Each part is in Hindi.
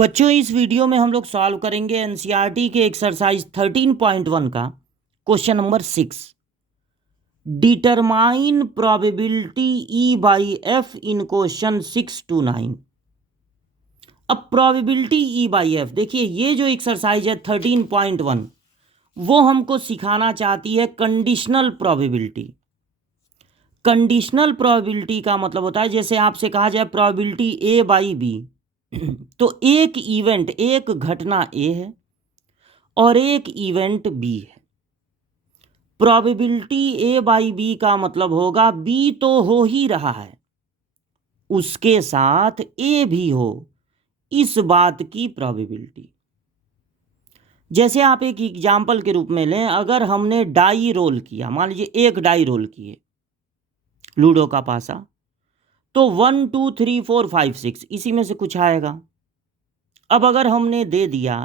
बच्चों, इस वीडियो में हम लोग सॉल्व करेंगे एनसीईआरटी के एक्सरसाइज 13.1 का question number 6। Determine probability E by F in question 6 to 9। अब प्रोबेबिलिटी ई बाई एफ, देखिए ये जो एक्सरसाइज है 13.1 वो हमको सिखाना चाहती है कंडीशनल प्रोबेबिलिटी। कंडीशनल प्रोबेबिलिटी का मतलब होता है जैसे आपसे कहा जाए प्रोबेबिलिटी ए बाई बी, तो एक इवेंट, एक घटना ए है और एक इवेंट बी है। प्रोबेबिलिटी ए बाई बी का मतलब होगा बी तो हो ही रहा है, उसके साथ ए भी हो, इस बात की प्रोबेबिलिटी। जैसे आप एक एग्जाम्पल के रूप में लें, अगर हमने डाई रोल किया, मान लीजिए एक डाई रोल किए लूडो का पासा, तो 1 2 3 4 5 6 इसी में से कुछ आएगा। अब अगर हमने दे दिया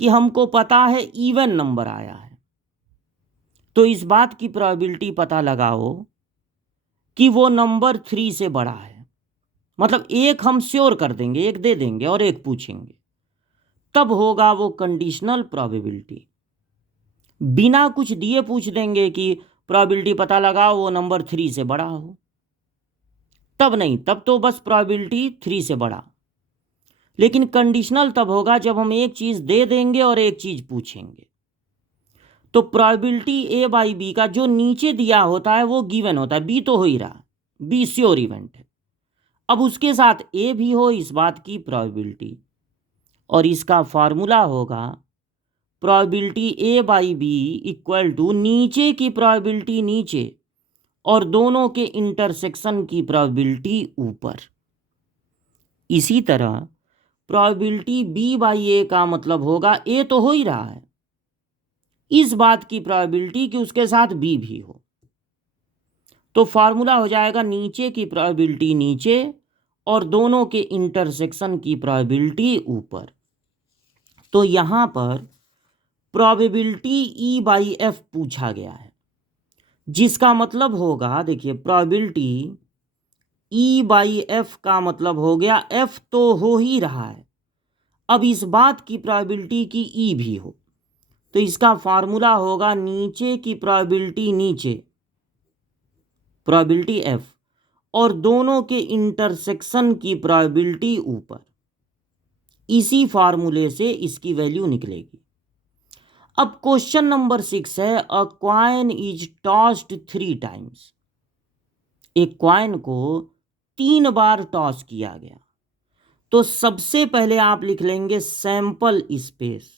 कि हमको पता है इवन नंबर आया है, तो इस बात की प्रोबेबिलिटी पता लगाओ कि वो नंबर 3 से बड़ा है। मतलब एक हम श्योर कर देंगे, एक दे देंगे और एक पूछेंगे, तब होगा वो कंडीशनल प्रोबेबिलिटी। बिना कुछ दिए पूछ देंगे कि प्रोबेबिलिटी पता लगाओ वो नंबर 3 से बड़ा हो, तब नहीं, तब तो बस प्रोबेबिलिटी 3 से बड़ा। लेकिन कंडीशनल तब होगा जब हम एक चीज दे देंगे और एक चीज पूछेंगे। तो प्रोबेबिलिटी ए बाई बी का जो नीचे दिया होता है वो गिवन होता है, बी तो हो ही रहा, बी श्योर इवेंट है। अब उसके साथ ए भी हो, इस बात की प्रोबेबिलिटी, और इसका फार्मूला होगा probability A by B equal to नीचे की प्रोबेबिलिटी नीचे और दोनों के इंटरसेक्शन की प्रोबेबिलिटी ऊपर। इसी तरह प्रोबेबिलिटी बी बाई ए का मतलब होगा ए तो हो ही रहा है, इस बात की प्रोबेबिलिटी कि उसके साथ बी भी हो। तो फार्मूला हो जाएगा नीचे की प्रोबेबिलिटी नीचे और दोनों के इंटरसेक्शन की प्रोबेबिलिटी ऊपर। तो यहां पर प्रोबेबिलिटी ई बाई एफ पूछा गया है, जिसका मतलब होगा, देखिए प्रोबेबिलिटी ई बाई एफ का मतलब हो गया एफ तो हो ही रहा है, अब इस बात की प्रोबेबिलिटी की ई भी हो। तो इसका फार्मूला होगा नीचे की प्रोबेबिलिटी नीचे, प्रोबेबिलिटी एफ, और दोनों के इंटरसेक्शन की प्रोबेबिलिटी ऊपर। इसी फार्मूले से इसकी वैल्यू निकलेगी। अब क्वेश्चन नंबर 6 है, अ क्वाइन इज टॉस्ड 3 टाइम्स। एक क्वाइन को 3 बार टॉस किया गया। तो सबसे पहले आप लिख लेंगे सैंपल स्पेस।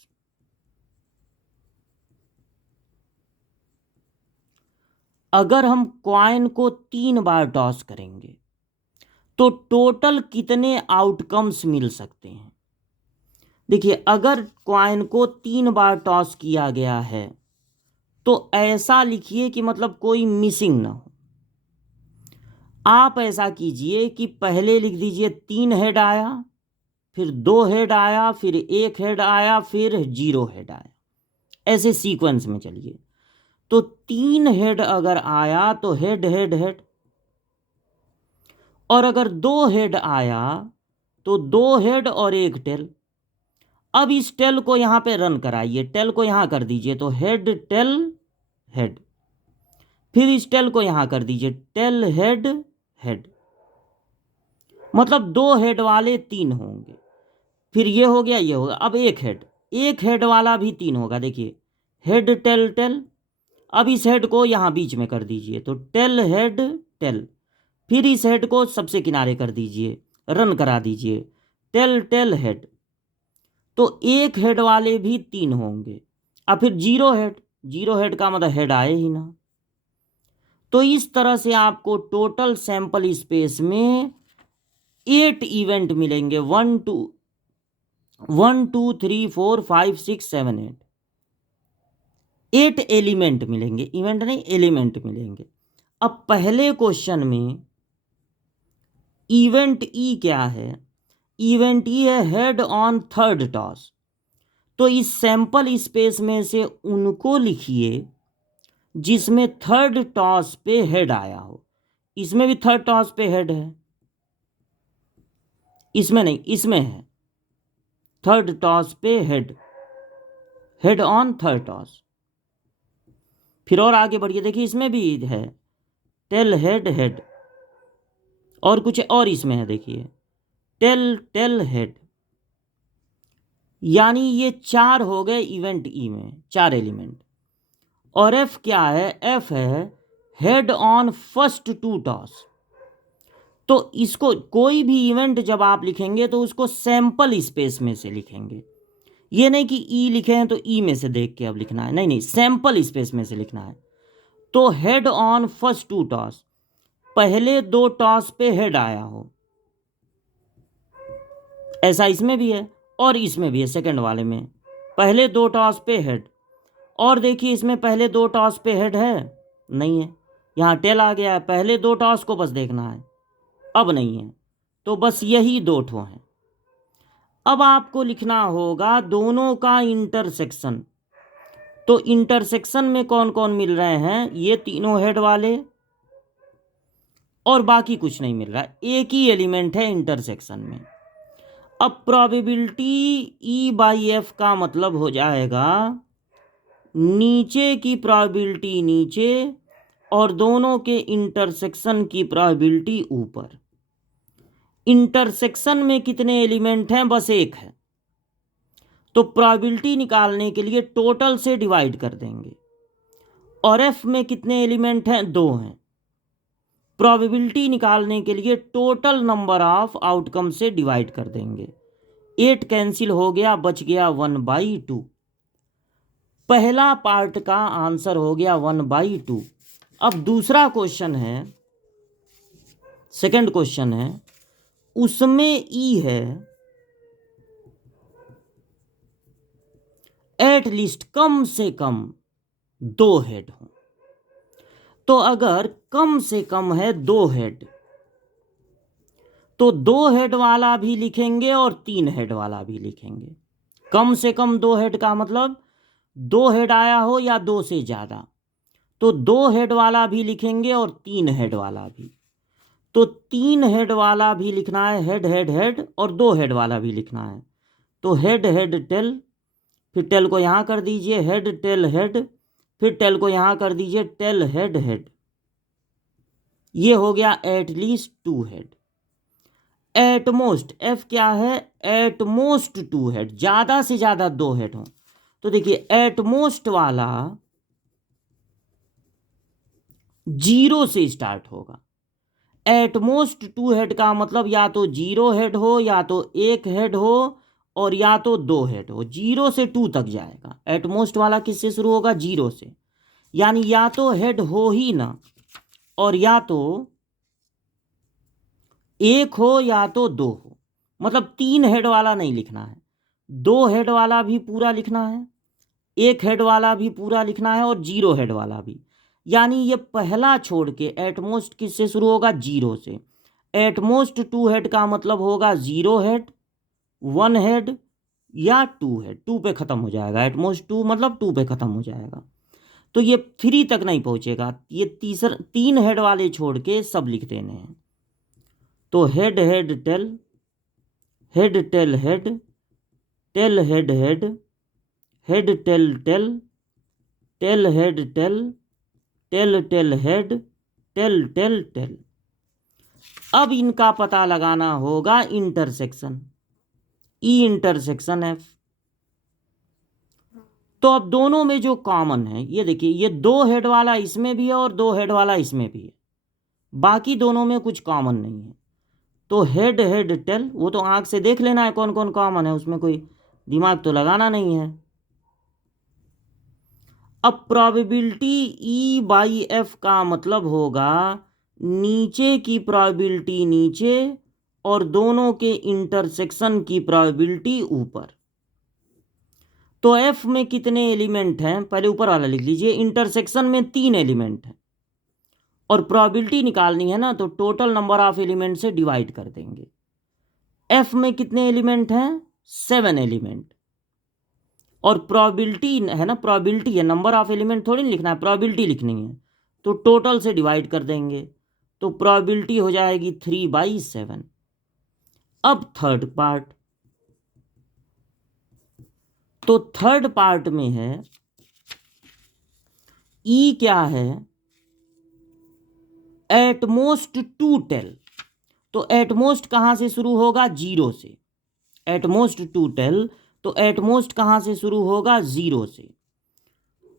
अगर हम क्वाइन को 3 बार टॉस करेंगे तो टोटल कितने आउटकम्स मिल सकते हैं। देखिए, अगर क्वाइन को 3 बार टॉस किया गया है तो ऐसा लिखिए कि मतलब कोई मिसिंग ना हो। आप ऐसा कीजिए कि पहले लिख दीजिए 3 हेड आया, फिर 2 हेड आया, फिर 1 हेड आया, फिर 0 हेड आया, ऐसे सीक्वेंस में चलिए। तो 3 हेड अगर आया तो हेड हेड हेड, और अगर 2 हेड आया तो 2 हेड और 1 टेल। अब इस टेल को यहां पे रन कराइए, टेल को यहां कर दीजिए तो हेड टेल हेड, फिर इस टेल को यहां कर दीजिए टेल हेड हेड, मतलब 2 हेड वाले 3 होंगे, फिर ये हो गया, ये होगा। अब 1 हेड वाला भी 3 होगा, देखिए हेड टेल टेल। अब इस हेड को यहां बीच में कर दीजिए तो टेल हेड टेल, फिर इस हेड को सबसे किनारे कर दीजिए, रन करा दीजिए टेल टेल हेड। तो 1 हेड वाले भी 3 होंगे, अब फिर 0 हेड का मतलब हेड आए ही ना। तो इस तरह से आपको टोटल सैंपल स्पेस में 8 इवेंट मिलेंगे, 1 2 3 4 5 6 7 8 एलिमेंट मिलेंगे, इवेंट नहीं एलिमेंट मिलेंगे। अब पहले क्वेश्चन में इवेंट ई क्या है, इवेंट ई है हेड ऑन थर्ड टॉस। तो इस सैंपल स्पेस में से उनको लिखिए जिसमें थर्ड टॉस पे हेड आया हो। इसमें भी थर्ड टॉस पे हेड है, इसमें नहीं, इसमें है। थर्ड टॉस पे head, head on third toss. फिर और आगे बढ़िए, देखिए इसमें भी है टेल हेड हेड, और कुछ और इसमें है, देखिए टेल टेल हेड। यानी ये 4 हो गए इवेंट ई में, 4 एलिमेंट। और एफ क्या है? एफ है हेड ऑन फर्स्ट 2 टॉस। तो इसको कोई भी इवेंट जब आप लिखेंगे तो उसको सैंपल स्पेस में से लिखेंगे। ये नहीं कि ई लिखे हैं तो ई में से देख के अब लिखना है, नहीं नहीं, सैंपल स्पेस में से लिखना है। तो हेड ऑन फर्स्ट 2 टॉस, पहले 2 टॉस पे हेड आया हो, ऐसा इसमें भी है और इसमें भी है। सेकंड वाले में पहले 2 टॉस पे हेड, और देखिए इसमें पहले 2 टॉस पे हेड है, नहीं है। यहाँ टेल आ गया है, पहले 2 टॉस को बस देखना है, अब नहीं है। तो बस यही 2 ठो हैं। अब आपको लिखना होगा दोनों का इंटरसेक्शन। तो इंटरसेक्शन में कौन कौन मिल रहे हैं? ये तीनों हेड वाले, और बाकी कुछ नहीं मिल रहा है, एक ही एलिमेंट है इंटरसेक्शन में। अब प्रोबेबिलिटी ई बाई एफ का मतलब हो जाएगा नीचे की प्रोबेबिलिटी नीचे और दोनों के इंटरसेक्शन की प्रोबेबिलिटी ऊपर। इंटरसेक्शन में कितने एलिमेंट हैं? बस एक है। तो प्रोबेबिलिटी निकालने के लिए टोटल से डिवाइड कर देंगे। और एफ में कितने एलिमेंट हैं? 2 हैं। प्रोबेबिलिटी निकालने के लिए टोटल नंबर ऑफ आउटकम से डिवाइड कर देंगे। 8 कैंसिल हो गया, बच गया 1/2। पहला पार्ट का आंसर हो गया 1/2। अब दूसरा क्वेश्चन है, सेकंड क्वेश्चन है, उसमें ई है एट लीस्ट कम से कम 2 हेड हो। तो अगर कम से कम है 2 हेड, तो 2 हेड वाला भी लिखेंगे और 3 हेड वाला भी लिखेंगे। कम से कम 2 हेड का मतलब 2 हेड आया हो या 2 से ज़्यादा, तो 2 हेड वाला भी लिखेंगे और 3 हेड वाला भी। तो 3 हेड वाला भी लिखना है, हेड हेड हेड, और 2 हेड वाला भी लिखना है। तो हेड हेड टेल, फिर टेल को यहाँ कर दीजिए हेड टेल हेड, फिर टेल को यहाँ कर दीजिए टेल हेड हेड। ये हो गया at least 2 head. At most, F क्या है? एटमोस्ट 2 हेड, ज़्यादा से ज़्यादा 2 हेड हो। तो देखिए एटमोस्ट वाला 0 से स्टार्ट होगा। एटमोस्ट 2 हेड का मतलब या तो 0 हेड हो, या तो 1 हेड हो, और या तो 2 हेड हो। 0 से 2 तक जाएगा। एटमोस्ट वाला किससे शुरू होगा? 0 से। यानी या तो हेड हो ही ना, और या तो 1 हो या तो 2 हो। मतलब 3 हेड वाला नहीं लिखना है, 2 हेड वाला भी पूरा लिखना है, 1 हेड वाला भी पूरा लिखना है, और 0 हेड वाला भी। यानी ये पहला छोड़ के एटमोस्ट किससे शुरू होगा? 0 से। एटमोस्ट 2 हेड का मतलब होगा 0 हेड, 1 हेड, या 2 हेड। 2 पे ख़त्म हो जाएगा। एटमोस्ट 2 मतलब 2 पे ख़त्म हो जाएगा। तो ये 3 तक नहीं पहुँचेगा। ये 3 हेड वाले छोड़ के सब लिख देने हैं। तो head head tail, head tail head, tail head head, head tail tail, tail head tail, tail tail head, tail tail tail. अब इनका पता लगाना होगा इंटरसेक्शन, ई इंटरसेक्शन एफ। तो अब दोनों में जो कॉमन है, ये देखिए, ये 2 हेड वाला इसमें भी है और 2 हेड वाला इसमें भी है। बाकी दोनों में कुछ कॉमन नहीं है। तो हेड हेड टेल, वो तो आंख से देख लेना है कौन कौन कॉमन है, उसमें कोई दिमाग तो लगाना नहीं है। अब प्रोबेबिलिटी ई बाई एफ का मतलब होगा नीचे की प्रोबेबिलिटी नीचे और दोनों के इंटरसेक्शन की प्रोबेबिलिटी ऊपर। तो एफ में कितने एलिमेंट हैं? पहले ऊपर वाला लिख लीजिए। इंटरसेक्शन में 3 एलिमेंट हैं, और प्रोबेबिलिटी निकालनी है ना, तो टोटल नंबर ऑफ एलिमेंट से डिवाइड कर देंगे। एफ में कितने एलिमेंट हैं? 7 एलिमेंट। और प्रोबेबिलिटी है ना, प्रोबेबिलिटी है, नंबर ऑफ एलिमेंट थोड़ी नहीं लिखना है, प्रोबेबिलिटी लिखनी है। तो टोटल से डिवाइड कर देंगे, तो प्रोबेबिलिटी हो जाएगी 3/7। अब थर्ड पार्ट, तो थर्ड पार्ट में है ई क्या है, एटमोस्ट टू टेल। तो एटमोस्ट कहां से शुरू होगा, जीरो से। एटमोस्ट टू टेल, तो एटमोस्ट कहां से शुरू होगा, जीरो से।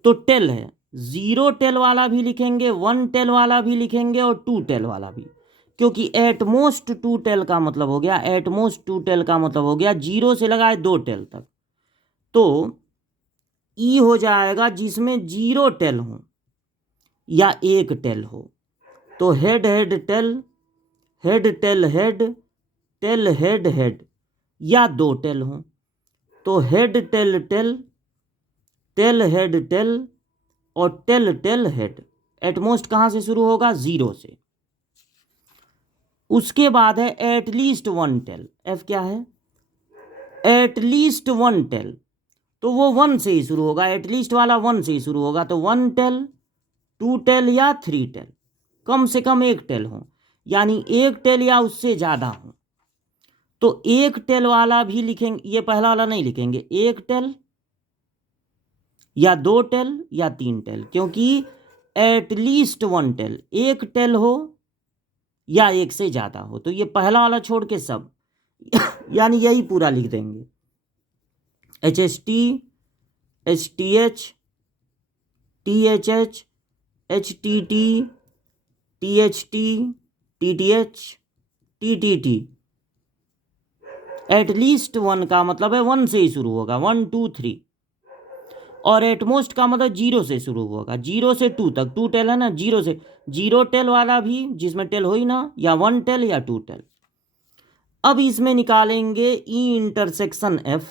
तो टेल है, जीरो टेल वाला भी लिखेंगे, वन टेल वाला भी लिखेंगे और टू टेल वाला भी, क्योंकि एटमोस्ट टू टेल का मतलब हो गया, एटमोस्ट टू टेल का मतलब हो गया जीरो से लगाए दो टेल तक। तो ई हो जाएगा जिसमें जीरो टेल हो या एक टेल हो। तो head head tail, head tail head, tail head head, या दो टेल हो। तो head tail tail, tail head tail और टेल टेल हेड। एटमोस्ट कहां से शुरू होगा, जीरो से। उसके बाद है एटलीस्ट वन टेल। एफ क्या है, एटलीस्ट वन टेल, तो वो वन से ही शुरू होगा, एटलीस्ट वाला वन से ही शुरू होगा। तो वन टेल, टू टेल या थ्री टेल, कम से कम एक टेल हो, यानी एक टेल या उससे ज़्यादा हो। तो एक टेल वाला भी लिखेंगे, ये पहला वाला नहीं लिखेंगे, एक टेल या दो टेल या तीन टेल, क्योंकि एटलीस्ट वन टेल, एक टेल हो या एक से ज़्यादा हो। तो ये पहला वाला छोड़ के सब यानी यही पूरा लिख देंगे, H S T, H T H, T H H, H T T, T H T, T T H, T T T. At least one का मतलब है वन से ही शुरू होगा, वन टू थ्री। और एटमोस्ट का मतलब जीरो से शुरू होगा, जीरो से टू तक। टू टेल है ना, जीरो से, जीरो टेल वाला भी जिसमें टेल हो ही ना, या वन टेल या टू टेल। अब इसमें निकालेंगे ई इंटरसेक्शन एफ,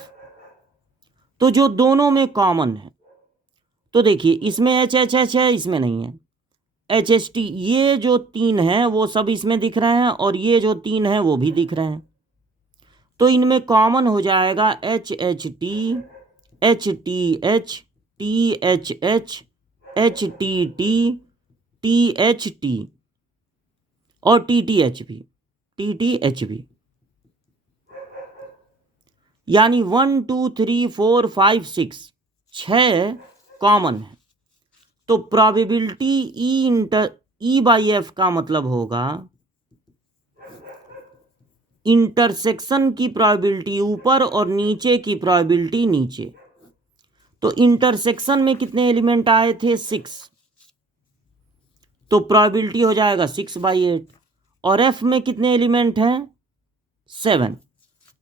तो जो दोनों में कॉमन है। तो देखिए इसमें एच एच एच है, इसमें नहीं है, एच एच टी, ये जो तीन हैं वो सब इसमें दिख रहे हैं और ये जो तीन हैं वो भी दिख रहे हैं। तो इनमें कॉमन हो जाएगा H H T, H T H, T H H, H T T, T H T और टी टी एच भी, टी टी एच भी। यानी 1 2 3 4 5 6, 6 कॉमन है। तो प्रोबेबिलिटी ई बाई एफ का मतलब होगा इंटरसेक्शन की प्रोबेबिलिटी ऊपर और नीचे की प्रोबेबिलिटी नीचे। तो इंटरसेक्शन में कितने एलिमेंट आए थे, 6, तो प्रोबेबिलिटी हो जाएगा 6/8। और एफ में कितने एलिमेंट हैं, 7,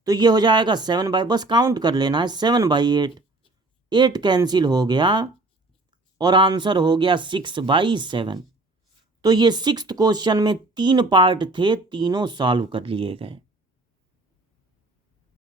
तो ये हो जाएगा 7/, बस काउंट कर लेना है, 7/8, 8 कैंसिल हो गया और आंसर हो गया 6/7। तो ये 6th क्वेश्चन में 3 पार्ट थे, तीनों सॉल्व कर लिए गए।